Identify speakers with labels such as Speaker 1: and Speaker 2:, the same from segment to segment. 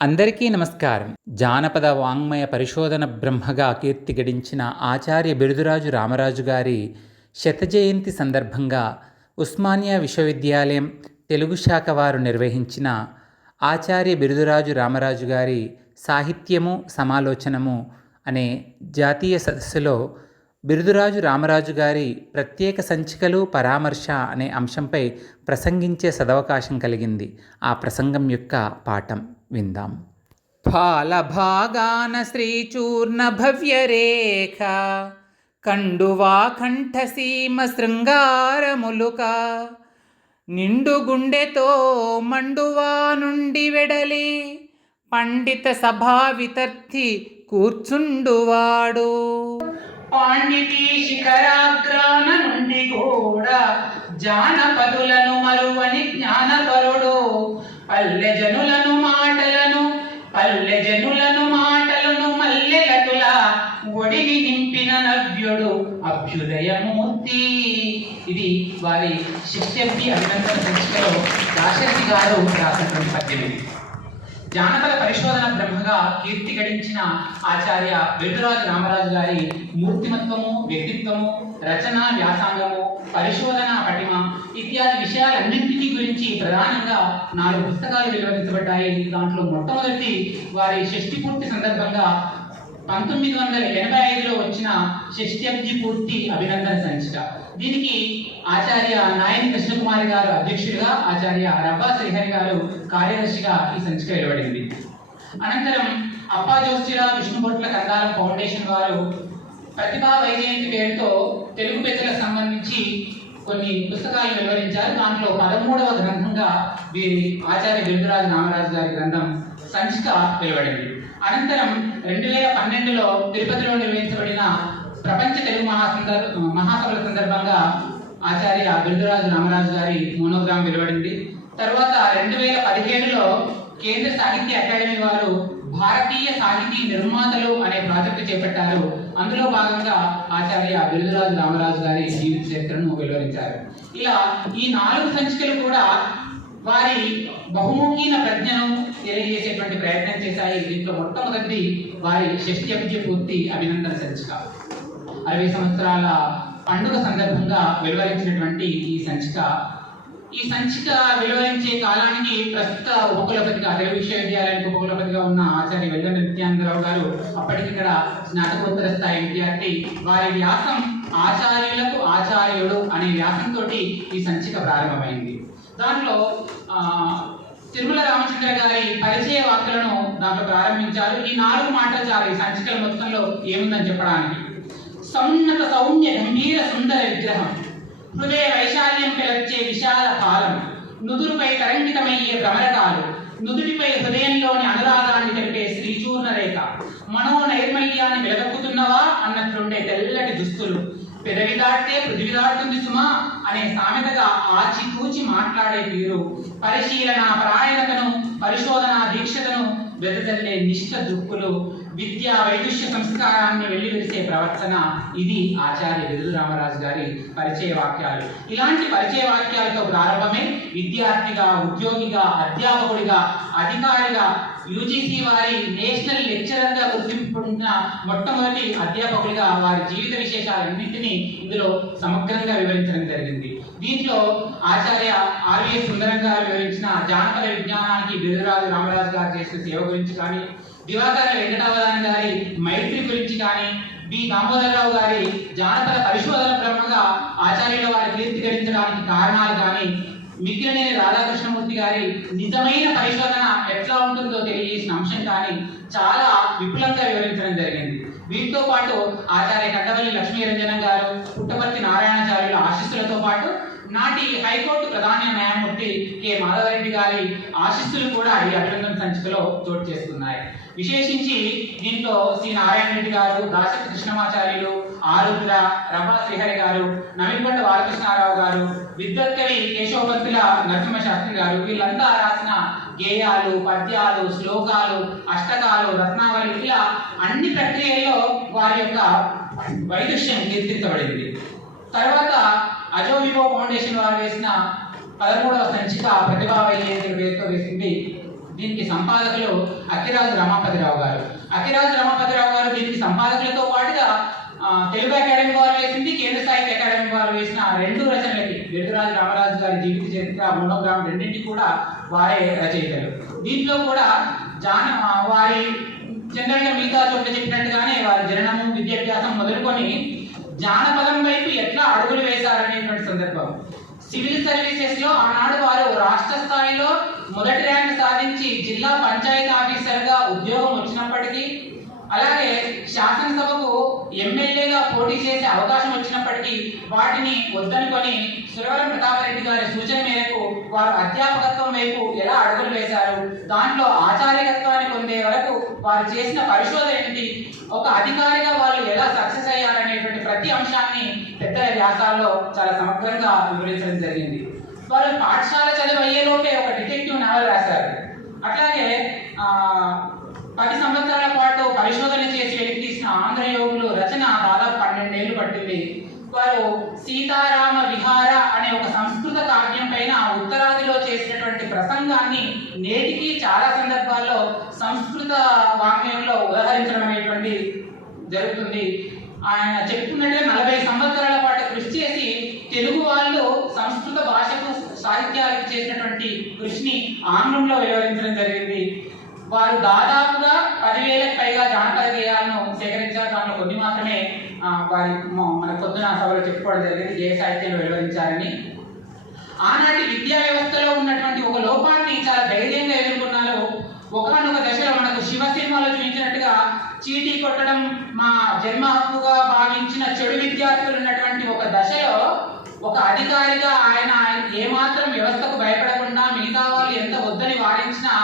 Speaker 1: అందరికీ నమస్కారం. జానపద వాంగ్మయ పరిశోధన బ్రహ్మగా కీర్తి గడించిన ఆచార్య బిరుదురాజు రామరాజు గారి శత జయంతి సందర్భంగా ఉస్మానియా విశ్వవిద్యాలయం తెలుగు శాఖ వారు నిర్వహించిన ఆచార్య బిరుదురాజు రామరాజు గారి సాహిత్యము సమాలోచనము అనే జాతీయ సదస్సులో బిరుదురాజు రామరాజు గారి ప్రత్యేక సంచికలు పరామర్శ అనే అంశంపై ప్రసంగించే సదవకాశం కలిగింది. ఆ ప్రసంగం యొక్క పాఠం. విందాం. ఫాలభాగాన శ్రీచూర్ణ భవ్యరేఖ కండువా కంఠసీమ శృంగారములుక నిండు గుండెతో మండువా నుండి వెడలి పండిత సభా వితర్థి కూర్చుండువాడు.
Speaker 2: పాండితి శిఖరాగ్రాన నుండి కూడా జానపదులను మరువని జ్ఞానపరుడు పల్లె జనులను మా పల్లె జనులను మాటలను మల్లెలతులా ఒడిని నింపిన నవ్యుడు అభ్యుదయమూర్తి. ఇది వారి శిష్యకి అభినందన సంచికలో దాశరథి గారు రాసినటువంటి పద్యం జానపద పరిశోధన బ్రహ్మగా కీర్తి గడించిన ఆచార్య వెల్లురాజు రామరాజు గారి మూర్తిమత్వము వ్యక్తిత్వము రచన వ్యాసాంగము పరిశోధన పటిమ ఇత్యాది విషయాలన్నింటినీ గురించి ప్రధానంగా నాలుగు పుస్తకాలు వెలువరించబడ్డాయి దాంట్లో మొట్టమొదటి వారి షష్ఠి పూర్తి సందర్భంగా పంతొమ్మిది వందల ఎనభై ఐదులో వచ్చిన షష్ట్యబ్ది పూర్తి అభినందన సంచిక. దీనికి ఆచార్య నాయని కృష్ణకుమారి గారు అధ్యక్షుడిగా ఆచార్య రబ్బా శ్రీహరి గారు కార్యదర్శిగా ఈ సంచిక వెలువడింది. అనంతరం అప్పా జోస్టిరా విష్ణుభొట్ల కందాల ఫౌండేషన్ వారు ప్రతిభా వైజయంతి పేరుతో తెలుగు పెద్దలకు సంబంధించి కొన్ని పుస్తకాలు వెలువరించారు. దాంట్లో పదమూడవ గ్రంథంగా వీరి ఆచార్య బిరుదురాజు నామరాజు గారి గ్రంథం సంచిక వెలువడింది. అనంతరం రెండు వేల పన్నెండులో తిరుపతిలో నిర్వహించబడిన ప్రపంచ తెలుగు మహాసందర్ మహాసభల సందర్భంగా ఆచార్య బిరుదురాజు రామరాజు గారి మోనోగ్రామ్ వెలువడింది. తర్వాత రెండు వేల పదిహేడులో కేంద్ర సాహిత్య అకాడమీ వారు భారతీయ సాహితీ నిర్మాతలు అనే ప్రాజెక్టు చేపట్టారు. అందులో భాగంగా ఆచార్య బిరుదురాజు రామరాజు గారి జీవిత చరిత్రను వెలువరించారు. ఇలా ఈ నాలుగు సంచికలు కూడా వారి బహుముఖీన ప్రజ్ఞను తెలియజేసేటువంటి ప్రయత్నం చేశాయి. దీంట్లో మొట్టమొదటి వారి షష్ఠి పూర్తి అభినందన సంచిక. అరవై సంవత్సరాల పండుగ సందర్భంగా వెలువరించినటువంటి ఈ సంచిక. ఈ సంచిక వెలువరించే కాలానికి ప్రస్తుత ఉపకులపతిగా తెలుగు విశ్వవిద్యాలయానికి ఉపకులపతిగా ఉన్న ఆచార్య వెల్లండి నిత్యానందరావు గారు అప్పటికిక్కడ స్నాతకోత్తర స్థాయి విద్యార్థి. వారి వ్యాసం ఆచార్యులకు ఆచార్యుడు అనే వ్యాసంతో ఈ సంచిక ప్రారంభమైంది. దాంట్లో తిరుమల రామచంద్ర గారి పరిచయ వాక్యలను దాంట్లో ప్రారంభించారు. ఈ నాలుగు మాటలు చాలు ఈ సంచికల మొత్తంలో ఏముందని చెప్పడానికి. సౌన్నత సౌమ్య గంభీర సుందర విగ్రహం. హృదయ వైశాల్యం పిలచ్చే విశాల కాలం నుదురుపై తరంగితమయ్యే భ్రమరకాలు. నుదుటిపై హృదయంలోని అనురాగాన్ని తెలిపే శ్రీచూర్ణ రేఖ మనో నైర్మల్యాన్ని వెలగక్కుతున్నవా అన్నట్లుండే తెల్లటి దుస్తులు. పెదవి దాటితే పృథివి దాటుతుంది సుమా అనే సామెతగా ఆచితూచి మాట్లాడే తీరు పరిశీలన పరాయణతను పరిశోధన దీక్షతను వెదజల్లే నిష్ట దుక్కులు. విద్యా వైదుష్య సంస్కారాన్ని వెల్లివిరిసే ప్రవర్తన. ఇది ఆచార్య బిరుదు రామరాజు గారి పరిచయ వాక్యాలు ఇలాంటి పరిచయ వాక్యాలతో ప్రారంభమే విద్యార్థిగా ఉద్యోగిగా అధ్యాపకుడిగా అధికారిగా యూజీసీ వారి నేషనల్ లెక్చరర్గా గుర్తింపు పొందిన మొట్టమొదటి అధ్యాపకులుగా వారి జీవిత విశేషాలన్నింటినీ ఇందులో సమగ్రంగా వివరించడం జరిగింది. దీంట్లో ఆచార్య ఆర్వీఎస్ సుందరం గారు వివరించిన జానపద విజ్ఞానానికి బిరుదరాజు రామరాజు గారు చేసిన సేవ గురించి కానీ దివాకర వెంకటావధాన్ గారి మైత్రి గురించి కానీ బి దామోదరరావు గారి జానపద పరిశోధన బ్రహ్మగా ఆచార్యుల వారి కీర్తి గడించడానికి కారణాలు కానీ మిగిలినేని రాధాకృష్ణ గారి నిజమైన పరిశోధన ఎట్లా ఉంటుందో తెలియజేసిన అంశం కానీ చాలా విపులంగా వివరించడం జరిగింది. వీటితో పాటు ఆచార్య కట్టవల్లి లక్ష్మీరంజనం గారు పుట్టపర్తి నారాయణాచార్యుల ఆశీస్సులతో పాటు నాటి హైకోర్టు ప్రధాన న్యాయమూర్తి కె. మాధవరెడ్డి గారి ఆశీస్సులు కూడా ఈ అభినందన సంచికలో చోటు చేసుకున్నాయి. విశేషించి దీంట్లో శ్రీ నారాయణ రెడ్డి గారు దాసరి కృష్ణమాచార్యులు ఆరుద్ర రమణ శ్రీహరి గారు నవీన్కొండ బాలకృష్ణారావు గారు విద్వత్కవి కేశవపంతుల నరసింహ శాస్త్రి గారు వీళ్ళంతా రాసిన గేయాలు పద్యాలు శ్లోకాలు అష్టకాలు రత్నావళి ఇలా అన్ని ప్రక్రియల్లో వారి యొక్క వైదుష్యం కీర్తించబడింది తర్వాత అజోవివో ఫౌండేషన్ వారు వేసిన పదమూడవ సంచిక ప్రతిభా వైజయంతి పేరుతో వేసింది. దీనికి సంపాదకులు అఖిరాజు రమాపతిరావు గారు. అఖిరాజు రమాపతిరావు గారు దీనికి సంపాదకులతో పాటుగా తెలుగు అకాడమీ వారు వేసింది కేంద్ర సాహిత్య అకాడమీ వారు వేసిన రెండు రచనలు వెంకరాజు రామరాజు గారి జీవిత చరిత్ర మోనోగ్రామ్ రెండింటి కూడా వారే రచయితలు. దీంట్లో కూడా జాన వారి జనరల్గా మిగతా చోట్ల చెప్పినట్టుగానే వారి జననము విద్యాభ్యాసం మొదలుకొని జానపదం వైపు ఎట్లా అడుగులు వేశారనేటువంటి సందర్భం. సివిల్ సర్వీసెస్లో ఆనాడు వారు రాష్ట్ర స్థాయిలో మొదటి ర్యాంక్ సాధించి జిల్లా పంచాయతీ ఆఫీసర్గా ఉద్యోగం వచ్చినప్పటికీ అలాగే శాసనసభకు ఎమ్మెల్యేగా పోటీ చేసే అవకాశం వచ్చినప్పటికీ వాటిని వద్దనుకొని సురవరం ప్రతాపరెడ్డి గారి సూచన మేరకు వారు అధ్యాపకత్వం వైపు ఎలా అడుగులు వేశారు దాంట్లో ఆచార్యకత్వాన్ని పొందే వరకు వారు చేసిన పరిశోధన ఏంటి ఒక అధికారిగా వాళ్ళు ఎలా సక్సెస్ అయ్యారనేటువంటి ప్రతి అంశాన్ని పెద్దల వ్యాసాల్లో చాలా సమగ్రంగా వివరించడం జరిగింది. వారు పాఠశాల చదువు అయ్యేలోపే ఒక డిటెక్టివ్ నవల్ రాశారు. అట్లాగే పది సంవత్సరాల పాటు పరిశోధన చేసి వెలికితీసిన ఆంధ్ర యోగులు రచన దాదాపు పన్నెండేళ్ళు పట్టింది. వారు సీతారామ విహార అనే ఒక సంస్కృత కావ్యం పైన ఉత్తరాదిలో చేసినటువంటి ప్రసంగాన్ని నేటికి చాలా సందర్భాల్లో సంస్కృత వాంగ్మయంలో ఉదహరించడం అనేటువంటి జరుగుతుంది. ఆయన చెప్తున్నట్టే నలభై సంవత్సరాల పాటు కృషి చేసి తెలుగు వాళ్ళు సంస్కృత భాషకు సాహిత్యాలకు చేసినటువంటి కృషిని ఆంగ్లంలో వివరించడం జరిగింది. వారు దాదాపుగా పదివేలకు పైగా జానపద గేయాలను సేకరించారు. దాంట్లో కొన్ని మాత్రమే వారి మన పొద్దున సభలో చెప్పుకోవడం జరిగింది. గేయ సాహిత్యంలో వెలువరించారని. ఆనాటి విద్యా వ్యవస్థలో ఉన్నటువంటి ఒక లోపాన్ని చాలా ధైర్యంగా ఎదుర్కొన్నారు ఒకనొక దశలో మనకు శివ సినిమాలో చూపించినట్టుగా చీటీ కొట్టడం మా జన్మ హక్కుగా భావించిన చెడు విద్యార్థులు ఉన్నటువంటి ఒక దశలో ఒక అధికారిగా ఆయన ఆయన ఏమాత్రం వ్యవస్థకు భయపడకుండా మిగతా వాళ్ళు ఎంత వద్దని వారించినా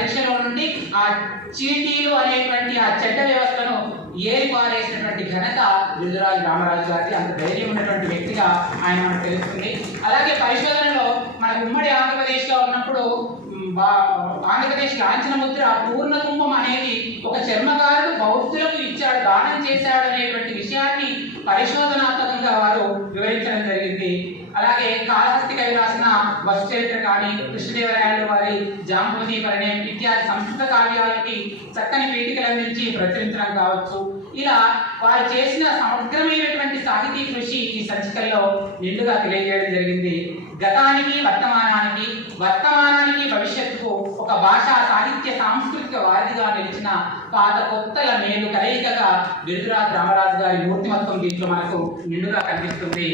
Speaker 2: పరీక్షలో నుండి ఆ చీటీలు అనేటువంటి ఆ చెడ్డ వ్యవస్థను ఏరి పారేసినటువంటి ఘనత విరుదురాజు రామరాజు గారికి అంత ధైర్యం ఉన్నటువంటి వ్యక్తిగా ఆయన మనకు తెలుస్తుంది. అలాగే పరిశోధనలో మన ఉమ్మడి ఆంధ్రప్రదేశ్లో ఉన్నప్పుడు బా- ఆంధ్రప్రదేశ్ లాంఛన ముద్ర పూర్ణ కుంభం అనేది ఒక చర్మకారుడు బౌద్ధులకు ఇచ్చాడు దానం చేశాడు అనేటువంటి విషయాన్ని పరిశోధనాత్మకంగా వారు వివరించడం జరిగింది. అలాగే కాళహస్తి కైలాసం రాసిన కానీ కృష్ణదేవరాయలు వారి జాంబూతి పరిణయం ఇత్యాది సంస్కృత కావ్యాలకి చక్కని పీఠికలు అందించి ప్రచురించడం కావచ్చు. ఇలా వారు చేసిన సమగ్రమైనటువంటి సాహితీ కృషి ఈ సంచికల్లో నిండుగా తెలియజేయడం జరిగింది. గతానికి వర్తమానానికి వర్తమానానికి భవిష్యత్తుకు ఒక భాషా సాహిత్య సాంస్కృతిక వారిధిగా నిలిచిన పాత కొత్తల మేలు కలయికగా బిరుదురాజు రామరాజు గారి మూర్తిమత్వం దీంట్లో మనకు నిండుగా కనిపిస్తుంది.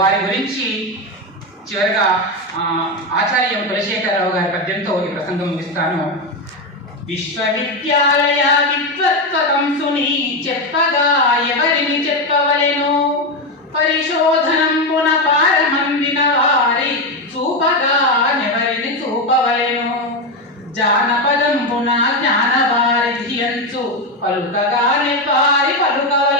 Speaker 2: వారి గురించి చివరిగా ఆచార్యం కులశేఖరరావు గారి పద్యంతో ఈ ప్రసంగం ముగిస్తాను. విశ్వవిద్యాలయ విద్వత్వదంసుని చెప్పగా ఎవరిని చెప్పవలెను? పరిశోధనం పారమందిన వారి చూపగా నెవరిని చూపవలెను? జానపదంబున జ్ఞానవారి అంచు పలుకగా నెవ్వారి పలుకవలెను.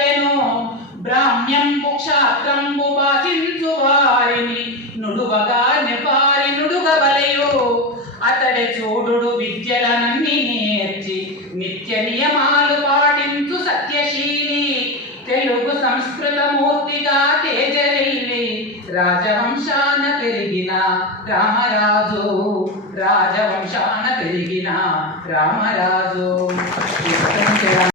Speaker 2: నిత్య నియమాలు పాటించు సత్యశీలి. తెలుగు సంస్కృత మూర్తిగా తేజరిల్లి రాజవంశాన పెరిగిన రామరాజు రాజవంశాన పెరిగిన రామరాజు.